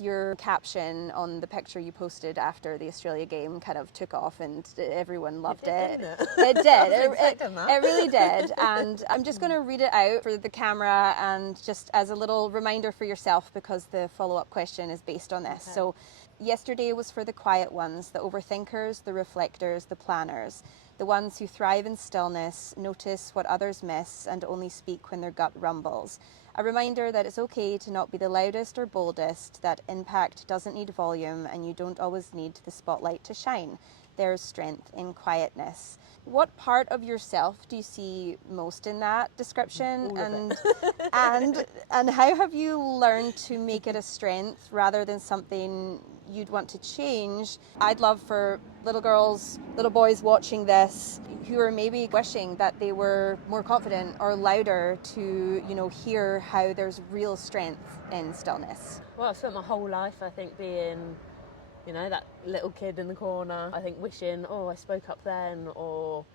Your caption on the picture you posted after the Australia game kind of took off and everyone loved it. It did. It really did. And I'm just going to read it out for the camera and just as a little reminder for yourself, because the follow-up question is based on this. Okay. So, yesterday was for the quiet ones, the overthinkers, the reflectors, the planners, the ones who thrive in stillness, notice what others miss, and only speak when their gut rumbles. A reminder that it's okay to not be the loudest or boldest, that impact doesn't need volume, and you don't always need the spotlight to shine. There's strength in quietness. What part of yourself do you see most in that description? And how have you learned to make it a strength rather than something you'd want to change? I'd love for little girls, little boys watching this who are maybe wishing that they were more confident or louder to, hear how there's real strength in stillness. Well, I've spent my whole life, I think, being, that little kid in the corner. I think wishing, I spoke up then, or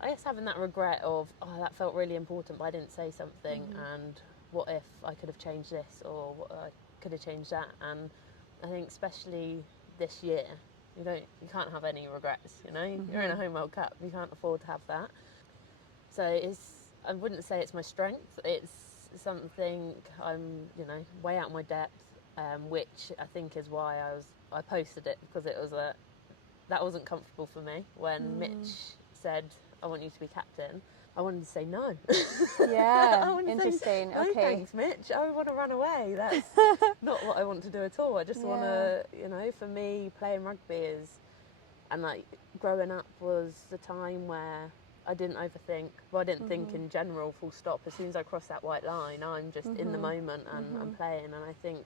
I guess having that regret of, that felt really important, but I didn't say something, and what if I could have changed this, or what I could have changed that. And I think especially this year, you can't have any regrets, You're in a home World Cup, you can't afford to have that. So I wouldn't say it's my strength, it's something I'm, way out of my depth, which I think is why I posted it, because it was that wasn't comfortable for me. When Mitch said, I want you to be captain, I wanted to say no. Yeah, interesting. No, okay. Thanks, Mitch. I want to run away. That's not what I want to do at all. I just want to, for me, playing rugby and like growing up was the time where I didn't overthink. Well, I didn't think in general, full stop. As soon as I cross that white line, I'm just in the moment and I'm playing. And I think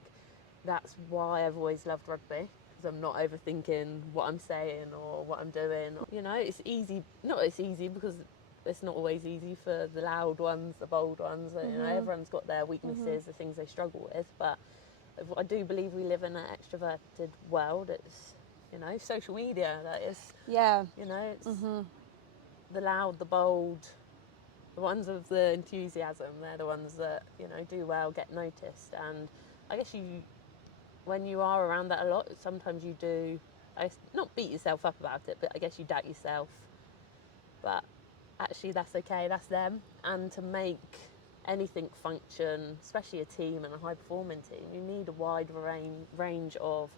that's why I've always loved rugby. Because I'm not overthinking what I'm saying or what I'm doing. It's easy. Not it's easy because it's not always easy for the loud ones, the bold ones. Everyone's got their weaknesses, the things they struggle with. But I do believe we live in an extroverted world. It's, social media. That is, it's the loud, the bold, the ones with the enthusiasm. They're the ones that, do well, get noticed. And I guess when you are around that a lot, sometimes you do, not beat yourself up about it, but I guess you doubt yourself. But actually that's okay, that's them. And to make anything function, especially a team and a high performing team, you need a wide range of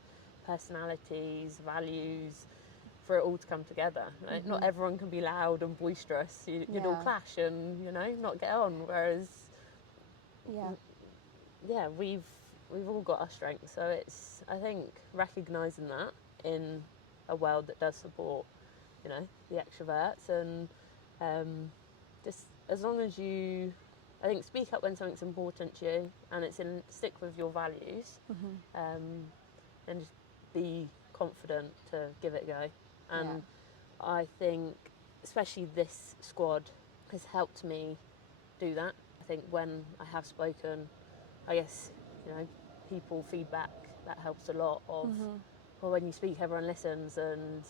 personalities, values, for it all to come together. Right? Not everyone can be loud and boisterous. You'd all clash and, not get on. Whereas, we've all got our strengths. So it's, I think, recognising that in a world that does support, the extroverts, and just as long as you, I think, speak up when something's important to you and stick with your values, and just be confident to give it a go. And I think especially this squad has helped me do that. I think when I have spoken, I guess, people feedback, that helps a lot of, well, when you speak everyone listens, and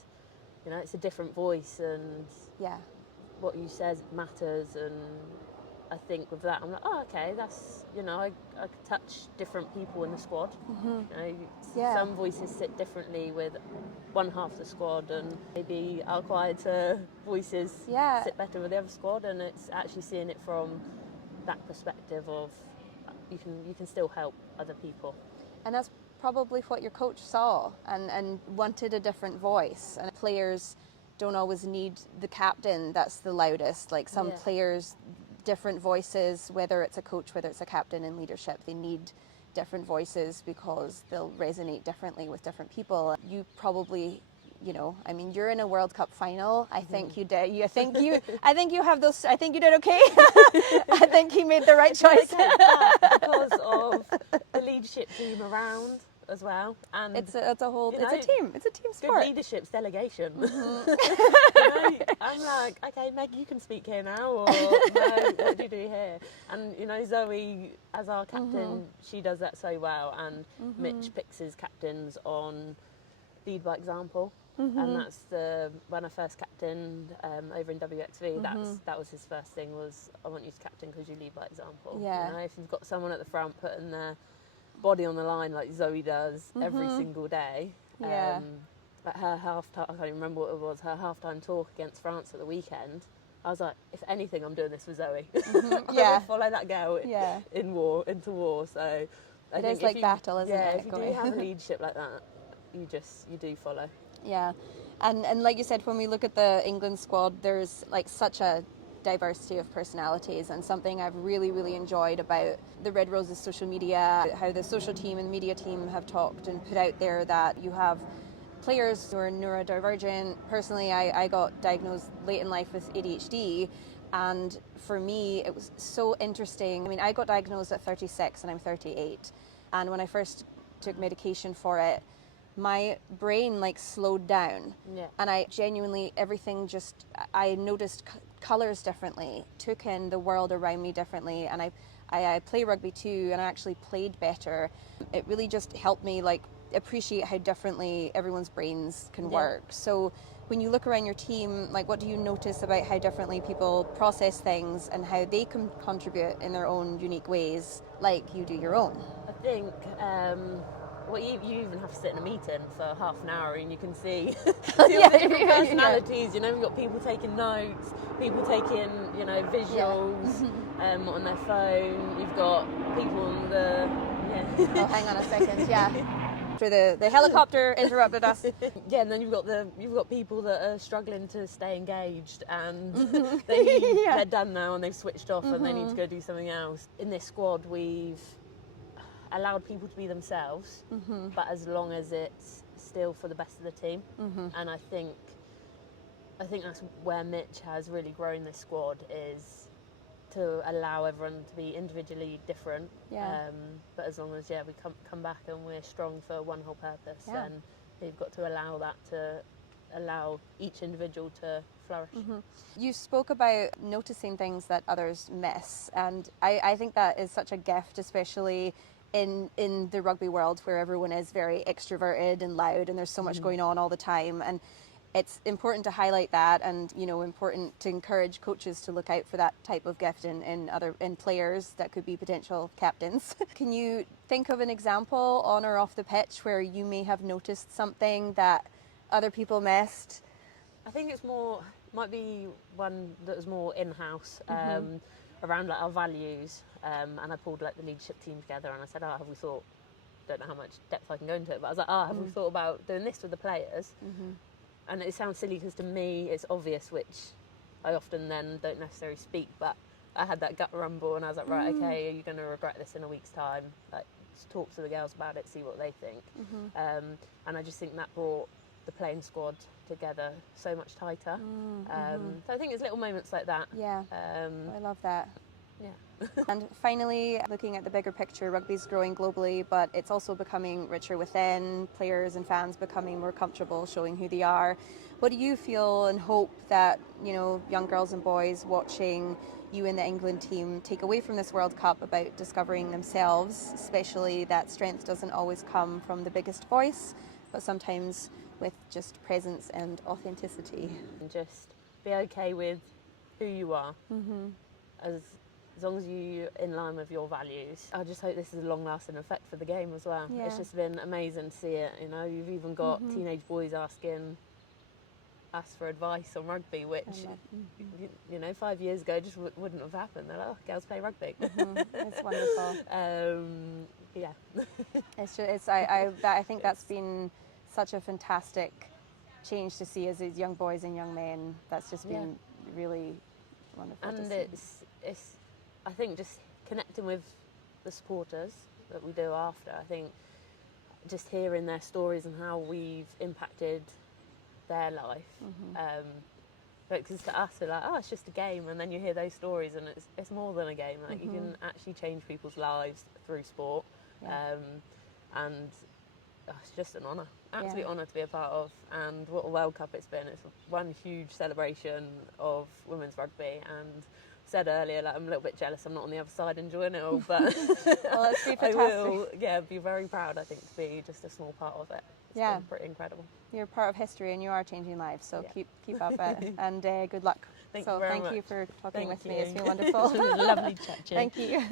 it's a different voice, and what you said matters. And I think with that I'm like, okay, that's, I could touch different people in the squad. Some voices sit differently with one half the squad, and maybe our quieter voices sit better with the other squad. And it's actually seeing it from that perspective of you can still help other people. And that's probably what your coach saw and wanted a different voice. And players don't always need the captain that's the loudest. Like some players, different voices, whether it's a coach, whether it's a captain in leadership, they need different voices because they'll resonate differently with different people. You probably, you're in a World Cup final. I think you did. I think you have those. I think you did okay. I think you made the right choice. Because of the leadership team around as well, and it's a whole. It's a team. It's a team sport. Good leadership's delegation. I'm like, okay, Meg, you can speak here now, or no, what do you do here? And Zoe, as our captain, she does that so well. And Mitch picks his captains on lead by example. And that's when I first captained over in WXV, that was his first thing, was I want you to captain because you lead by example. If you've got someone at the front putting their body on the line like Zoe does every single day. Yeah. At her half-time, I can't even remember what it was, her half-time talk against France at the weekend, I was like, if anything, I'm doing this for Zoe. I will follow that girl into war. So I think is like battle, isn't it? If you do have a leadership like that, you do follow. Yeah, and like you said, when we look at the England squad, there's like such a diversity of personalities, and something I've really enjoyed about the Red Roses social media, how the social team and media team have talked and put out there that you have players who are neurodivergent. Personally, I got diagnosed late in life with ADHD, and for me it was so interesting. I mean, I got diagnosed at 36 and I'm 38, and when I first took medication for it, my brain like slowed down, and I genuinely, everything just, I noticed colors differently, took in the world around me differently, and I play rugby too, and I actually played better. It really just helped me like appreciate how differently everyone's brains can work. So when you look around your team, like, what do you notice about how differently people process things and how they can contribute in their own unique ways, like you do your own? I think well, you even have to sit in a meeting for half an hour and you can see all the different personalities. You know, we've got people taking notes, people taking, you know, visuals on their phone. You've got people on the Oh, hang on a second. The helicopter interrupted us. And then you've got people that are struggling to stay engaged, and they're done now and they've switched off and they need to go do something else. In this squad, we've allowed people to be themselves, but as long as it's still for the best of the team. And I think that's where Mitch has really grown this squad, is to allow everyone to be individually different, but as long as we come back and we're strong for one whole purpose, then you've got to allow that, to allow each individual to flourish. You spoke about noticing things that others miss, and I think that is such a gift, especially in the rugby world where everyone is very extroverted and loud and there's so much going on all the time, and it's important to highlight that, and you know, important to encourage coaches to look out for that type of gift in players that could be potential captains. Can you think of an example on or off the pitch where you may have noticed something that other people missed? I think it's might be one that was more in-house, around like our values, and I pulled like the leadership team together and I said, have we thought, don't know how much depth I can go into it, but I was like, have we thought about doing this with the players? And it sounds silly because to me it's obvious, which I often then don't necessarily speak, but I had that gut rumble and I was like, right, okay, are you going to regret this in a week's time? Like, just talk to the girls about it, see what they think. And I just think that brought the playing squad together so much tighter. So I think it's little moments like that. I love that. Yeah. And finally, looking at the bigger picture, rugby's growing globally, but it's also becoming richer within, players and fans becoming more comfortable showing who they are. What do you feel and hope that, you know, young girls and boys watching you in the England team take away from this World Cup about discovering themselves, especially that strength doesn't always come from the biggest voice, but sometimes with just presence and authenticity? And just be okay with who you are. As long as you're in line with your values. I just hope this is a long-lasting effect for the game as well. It's just been amazing to see it. You know, you've even got teenage boys asking us for advice on rugby, which you know, 5 years ago just wouldn't have happened. They're like, oh, girls play rugby. It's wonderful. I think that's been such a fantastic change to see as these young boys and young men. That's just been really wonderful. And it's I think just connecting with the supporters that we do after, I think just hearing their stories and how we've impacted their life. Because to us, we're like, oh, it's just a game, and then you hear those stories and it's more than a game. Like, you can actually change people's lives through sport. And it's just an honour, absolute honour to be a part of. And what a World Cup it's been. It's one huge celebration of women's rugby, and said earlier, like, I'm a little bit jealous I'm not on the other side enjoying it all, but well, it's been fantastic. I will be very proud, I think, to be just a small part of it. It's been pretty incredible. You're part of history and you are changing lives, so keep up it, and good luck. Thank you very much. You for talking with me. It's been wonderful. Lovely chat. Thank you.